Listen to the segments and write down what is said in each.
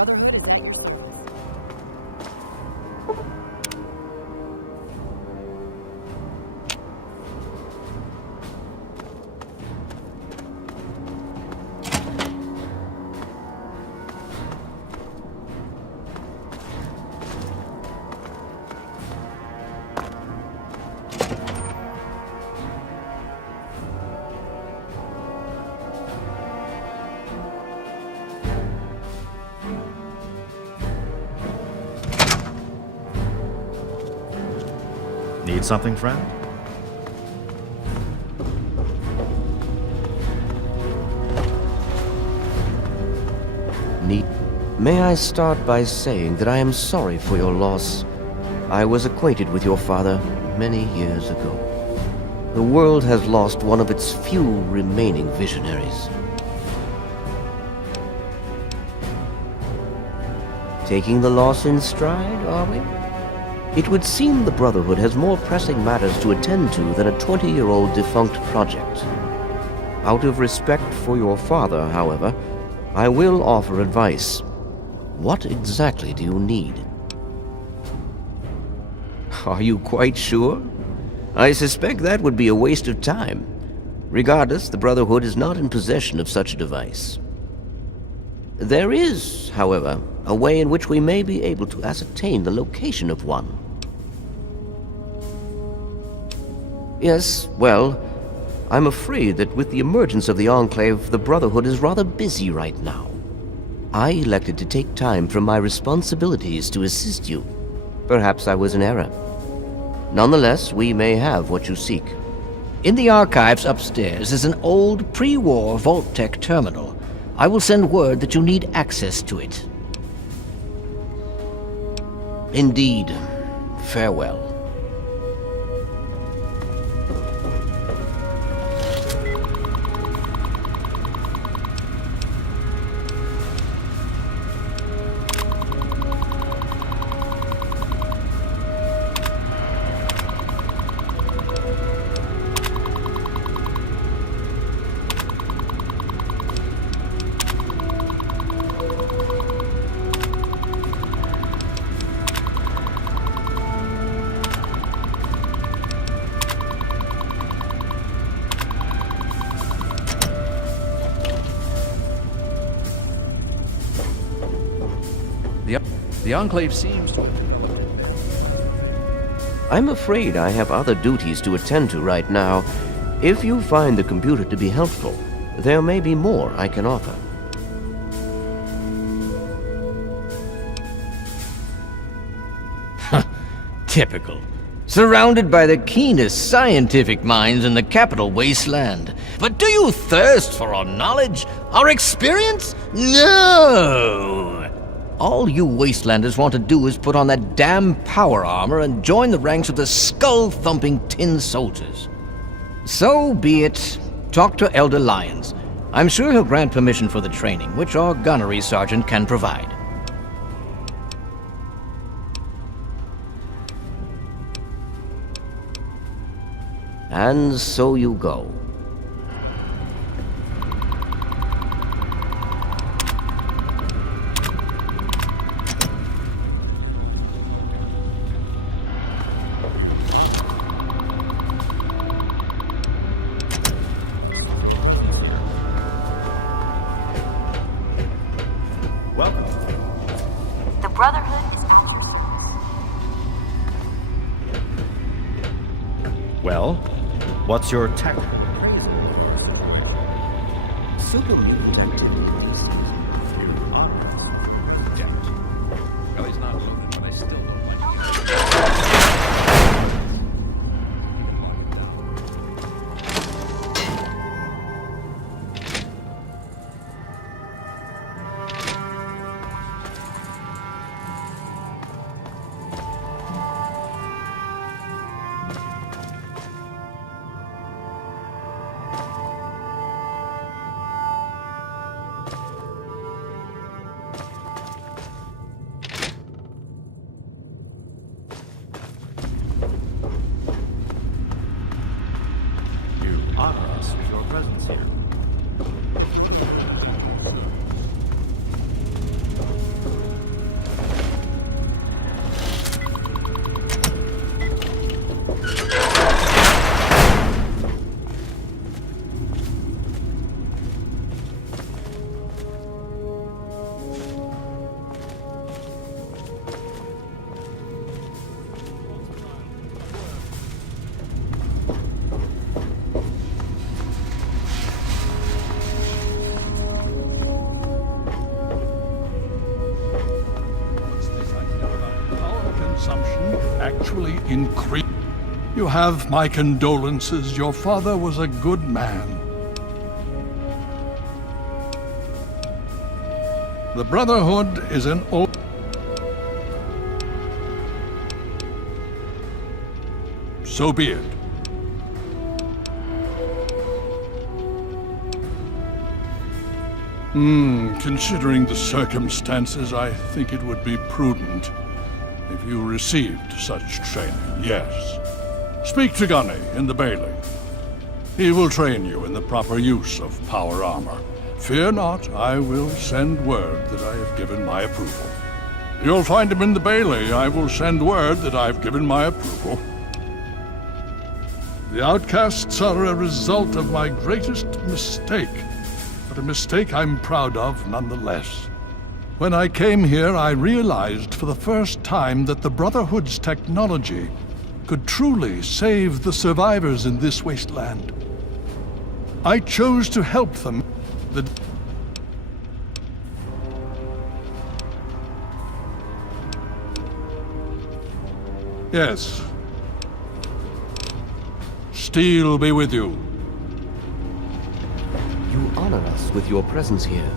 Brotherhood is like... Need something, friend? May I start by saying that I am sorry for your loss. I was acquainted with your father many years ago. The world has lost one of its few remaining visionaries. Taking the loss in stride, are we? It would seem the Brotherhood has more pressing matters to attend to than a 20-year-old defunct project. Out of respect for your father, however, I will offer advice. What exactly do you need? Are you quite sure? I suspect that would be a waste of time. Regardless, the Brotherhood is not in possession of such a device. There is, however, a way in which we may be able to ascertain the location of one. Yes, well, I'm afraid that with the emergence of the Enclave, the Brotherhood is rather busy right now. I elected to take time from my responsibilities to assist you. Perhaps I was in error. Nonetheless, we may have what you seek. In the archives upstairs is an old pre-war Vault-Tec terminal. I will send word that you need access to it. Indeed. Farewell. The Enclave seems to... I'm afraid I have other duties to attend to right now. If you find the computer to be helpful, there may be more I can offer. Typical. Surrounded by the keenest scientific minds in the capital wasteland. But do you thirst for our knowledge? Our experience? No! All you wastelanders want to do is put on that damn power armor and join the ranks of the skull-thumping tin soldiers. So be it. Talk to Elder Lyons. I'm sure he'll grant permission for the training, which our gunnery sergeant can provide. And so you go. Welcome. The Brotherhood is... Well, what's your tactic? Super protected. You are. Damn it. Well, he's not loaded, but I still don't like actually increased. You have my condolences. Your father was a good man. The Brotherhood is an old... So be it. Considering the circumstances, I think it would be prudent if you received such training, yes. Speak to Gunny in the Bailey. He will train you in the proper use of power armor. Fear not, I will send word that I have given my approval. You'll find him in the Bailey. I will send word that I've given my approval. The outcasts are a result of my greatest mistake, but a mistake I'm proud of nonetheless. When I came here, I realized for the first time that the Brotherhood's technology could truly save the survivors in this wasteland. I chose to help them. Yes. Steel be with you. You honor us with your presence here.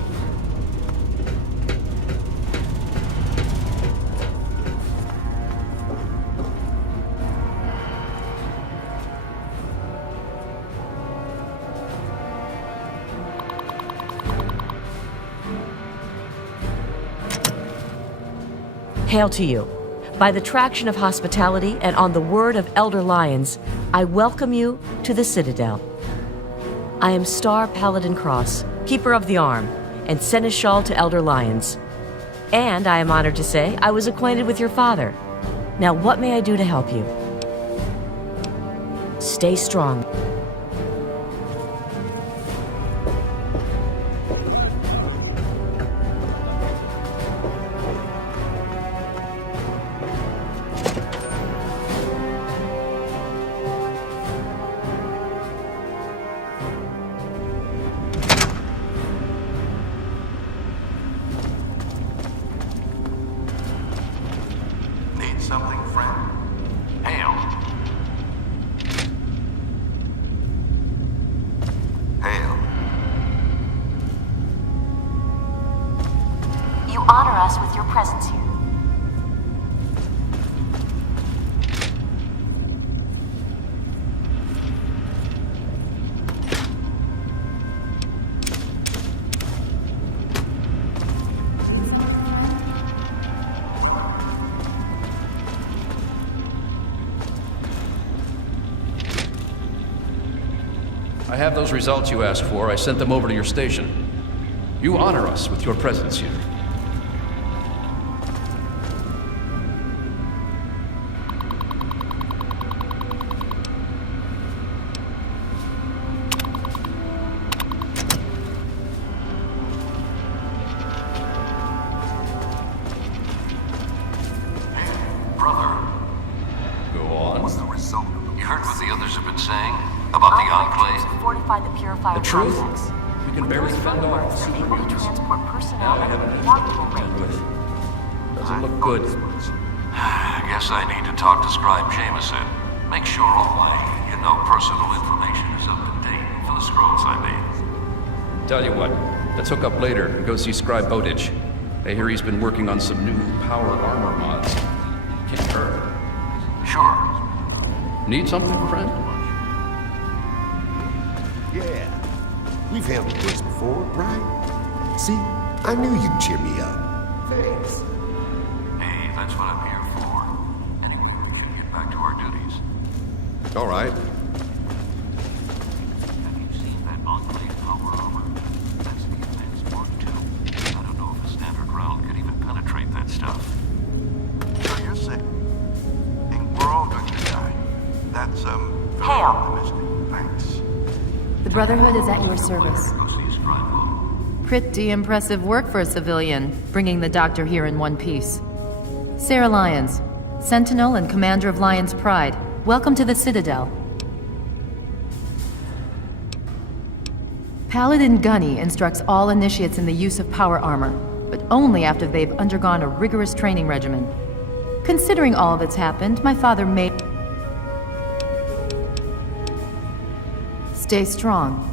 Hail to you. By the traction of hospitality and on the word of Elder Lyons, I welcome you to the Citadel. I am Star Paladin Cross, Keeper of the Arm, and Seneschal to Elder Lyons. And I am honored to say I was acquainted with your father. Now what may I do to help you? Stay strong. Something, friend? Hail. Hail. You honor us with your presence here. I have those results you asked for. I sent them over to your station. You honor us with your presence here. Brother, Go on. what's the result? You heard what the others have been saying about the Enclave? Fortify the purifier The truth? complex. We can With barely those fend off frameworks, the they're able to supermutants. transport personnel Now I at have a an remarkable rate. Doesn't look good. I guess I need to talk to Scribe Jameson. Make sure all my, personal information is up to date for the scrolls I made. Tell you what, let's hook up later and go see Scribe Bowditch. I hear he's been working on some new power armor mods. Can't hurt. Sure. Need something, friend? Yeah, we've handled this before, right? See, I knew you'd cheer me up. Thanks. Hey, that's what I'm here for. Anyway, we should get back to our duties. All right. Have you seen that Enclave power armor? That's the advanced Mark II. I don't know if a standard round could even penetrate that stuff. So you're saying we're all going to die? That's, very Hail. optimistic. Thanks. The Brotherhood is at your service. Go see Scribe Bo. Pretty impressive work for a civilian, bringing the Doctor here in one piece. Sarah Lyons, Sentinel and Commander of Lyons Pride. Welcome to the Citadel. Paladin Gunny instructs all initiates in the use of power armor, but only after they've undergone a rigorous training regimen. Considering all that's happened, my father may... Stay strong.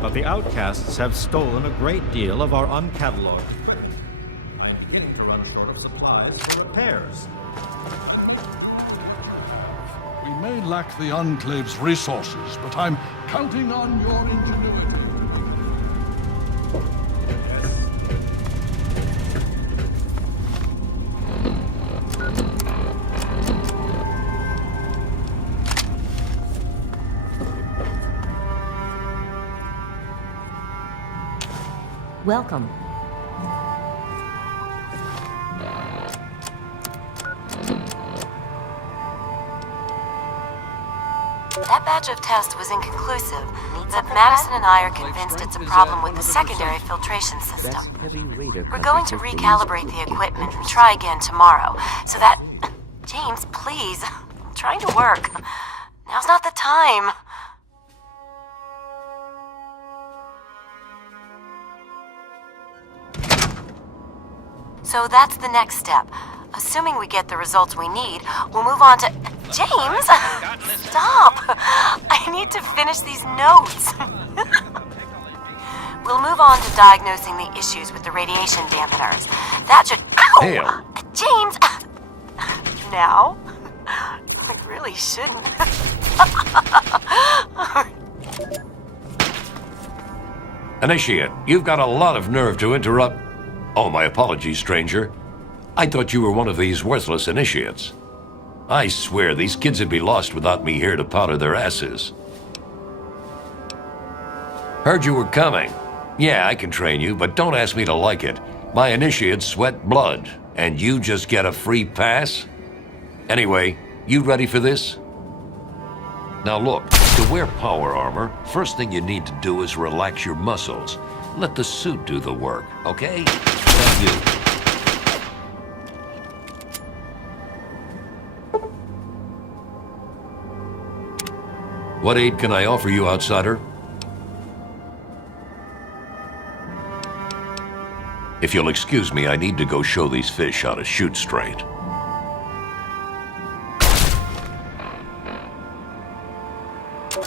But the outcasts have stolen a great deal of our uncatalogued. I am beginning to run short of supplies for repairs. We may lack the Enclave's resources, but I'm counting on your ingenuity. Welcome. That batch of test was inconclusive, but Madison and I are convinced it's a problem with the secondary filtration system. That's heavy radar. We're going to recalibrate the equipment and try again tomorrow, so that... James, please. I'm trying to work. Now's not the time. So that's the next step. Assuming we get the results we need, we'll move on to... James! Stop! I need to finish these notes. We'll move on to diagnosing the issues with the radiation dampeners. That should... Ow! Hell. James! Now? I really shouldn't. Initiate, you've got a lot of nerve to interrupt. Oh, my apologies, stranger. I thought you were one of these worthless initiates. I swear these kids would be lost without me here to powder their asses. Heard you were coming. Yeah, I can train you, but don't ask me to like it. My initiates sweat blood, and you just get a free pass? Anyway, you ready for this? Now look, to wear power armor, first thing you need to do is relax your muscles. Let the suit do the work, okay? Thank you. What aid can I offer you, outsider? If you'll excuse me, I need to go show these fish how to shoot straight.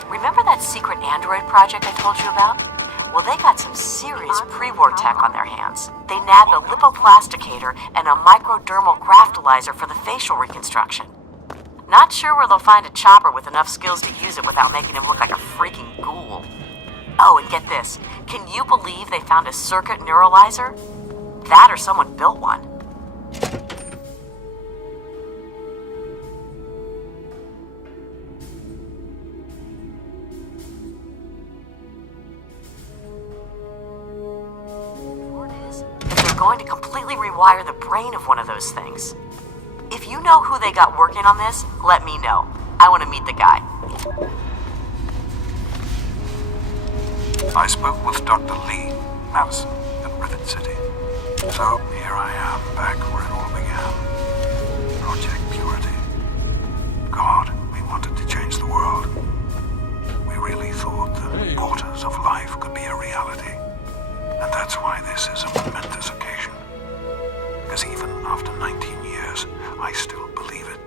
Remember that secret android project I told you about? Well, they got some serious pre-war tech on their hands. They nabbed a lipoplasticator and a microdermal graftalizer for the facial reconstruction. Not sure where they'll find a chopper with enough skills to use it without making him look like a freaking ghoul. Oh, and get this. Can you believe they found a circuit neuralizer? That or someone built one. They're going to completely rewire the brain of one of those things. If you know who they got working on this, let me know. I want to meet the guy. I spoke with Dr. Lee, Madison, at Rivet City. So here I am, back where it all began. Project Purity. God, we wanted to change the world. We really thought the portals of life could be a reality. And that's why this is a momentous occasion. Because even after 19 years, I still believe it.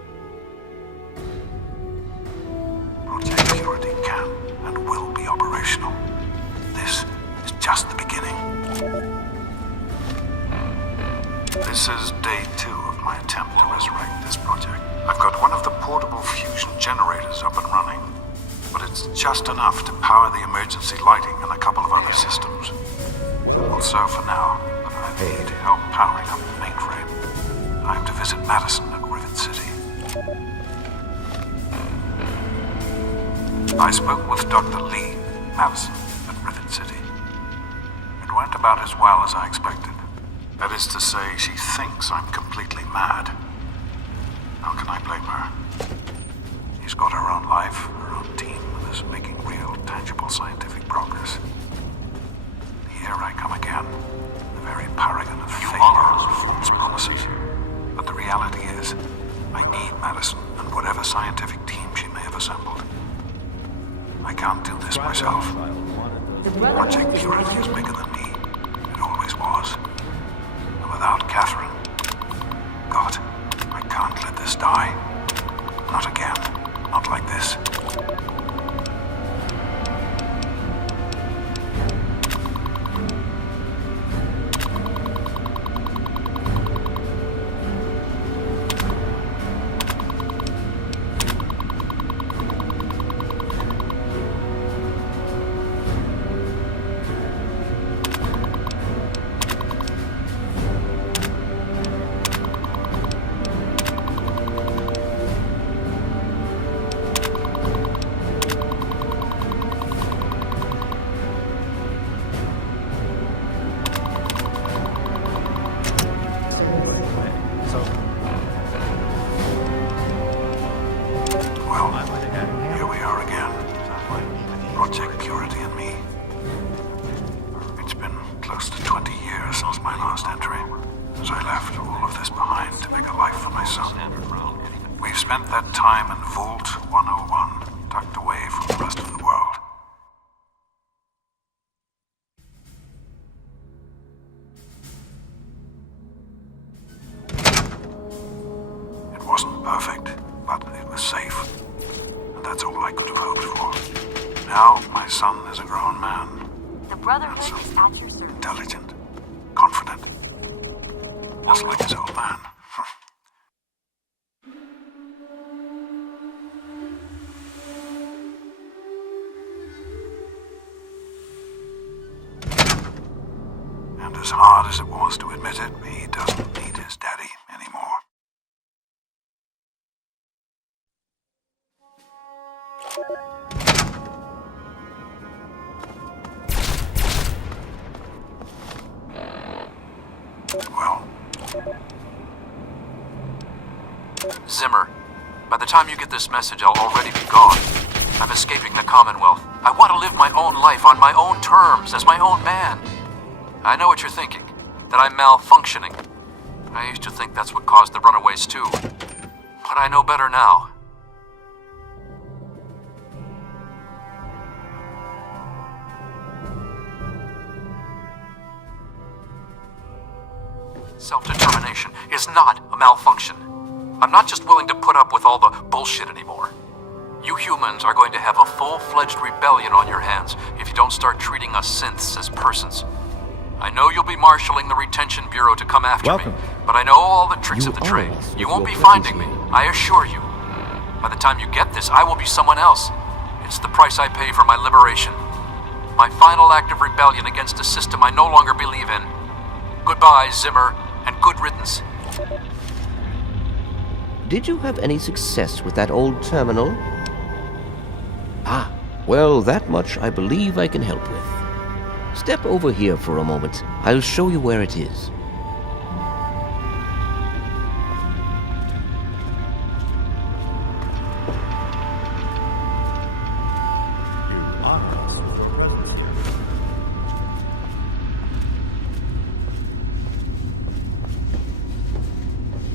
This is day 2 of my attempt to resurrect this project. I've got one of the portable fusion generators up and running, but it's just enough to power the emergency lighting and a couple of other systems. Also, for now, I need help powering up the mainframe. I have to visit Madison at Rivet City. I spoke with Dr. Lee, Madison, at Rivet City. It went about as well as I expected. That is to say, she thinks I'm completely mad. How can I blame her? She's got her own life, her own team, and is making real, tangible scientific progress. Here I come again, the very paragon of failures and false promises. But the reality is, I need Madison and whatever scientific team she may have assembled. I can't do this myself. Project Purity is bigger than me. It always was. And without Catherine, God, I can't let this die. Not again. Not like this. Now, my son is a grown man. The Brotherhood is at your service. Intelligent, confident, just like his old man. And as hard as it was to admit it, he doesn't need his daddy anymore. Well, Zimmer, by the time you get this message, I'll already be gone. I'm escaping the Commonwealth. I want to live my own life on my own terms, as my own man. I know what you're thinking, that I'm malfunctioning. I used to think that's what caused the runaways too. But I know better now. Self-determination is not a malfunction. I'm not just willing to put up with all the bullshit anymore. You humans are going to have a full-fledged rebellion on your hands if you don't start treating us synths as persons. I know you'll be marshalling the Retention Bureau to come after me, but I know all the tricks of the trade. You won't be finding me, I assure you. By the time you get this, I will be someone else. It's the price I pay for my liberation. My final act of rebellion against a system I no longer believe in. Goodbye, Zimmer, and good riddance. Did you have any success with that old terminal? Ah, well, that much I believe I can help with. Step over here for a moment. I'll show you where it is.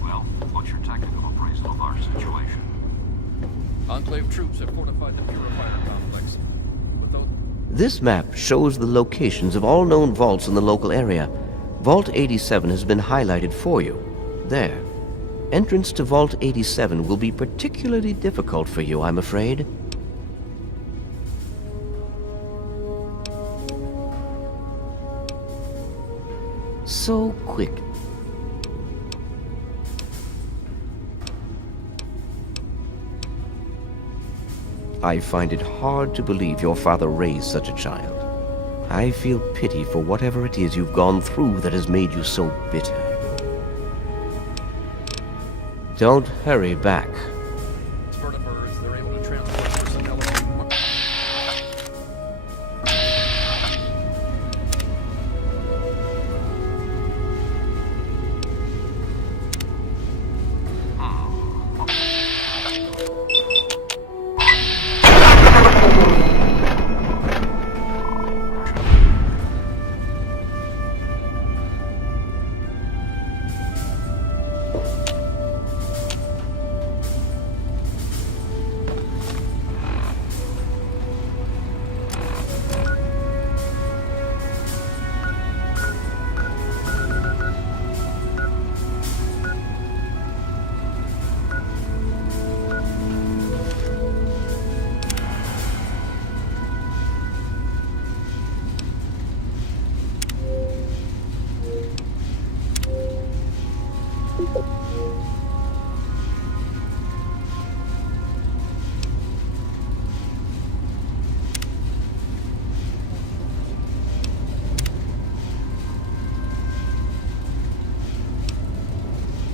well, what's your technical appraisal of our situation? Enclave troops have fortified the purifier complex. But those... This map shows the locations of all known vaults in the local area. Vault 87 has been highlighted for you. There. Entrance to Vault 87 will be particularly difficult for you, I'm afraid. So quick. I find it hard to believe your father raised such a child. I feel pity for whatever it is you've gone through that has made you so bitter. Don't hurry back.